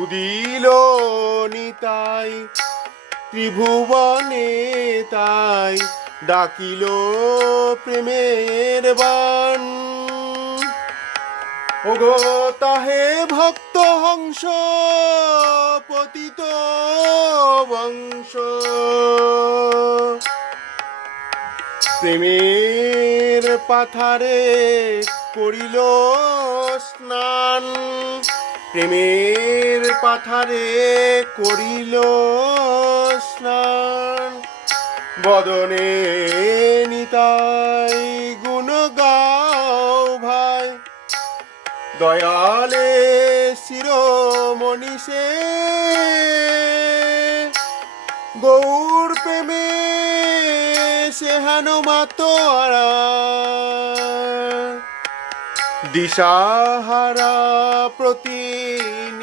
উদিল নিতাই ত্রিভুবনে তাই ডাকিল প্রেমের বাণ। ওগো তাহে ভক্ত হংস পতিত বংশ, প্রেমের পাথারে করিল স্নান, প্রেমের পাথারে করিল স্নান। বদনে নিতাই গুণ গাও ভাই, দয়ালে শিরোমণি সে, গৌর প্রেমে সে হেন মাতোয়ারা। দিশাহারা প্রতি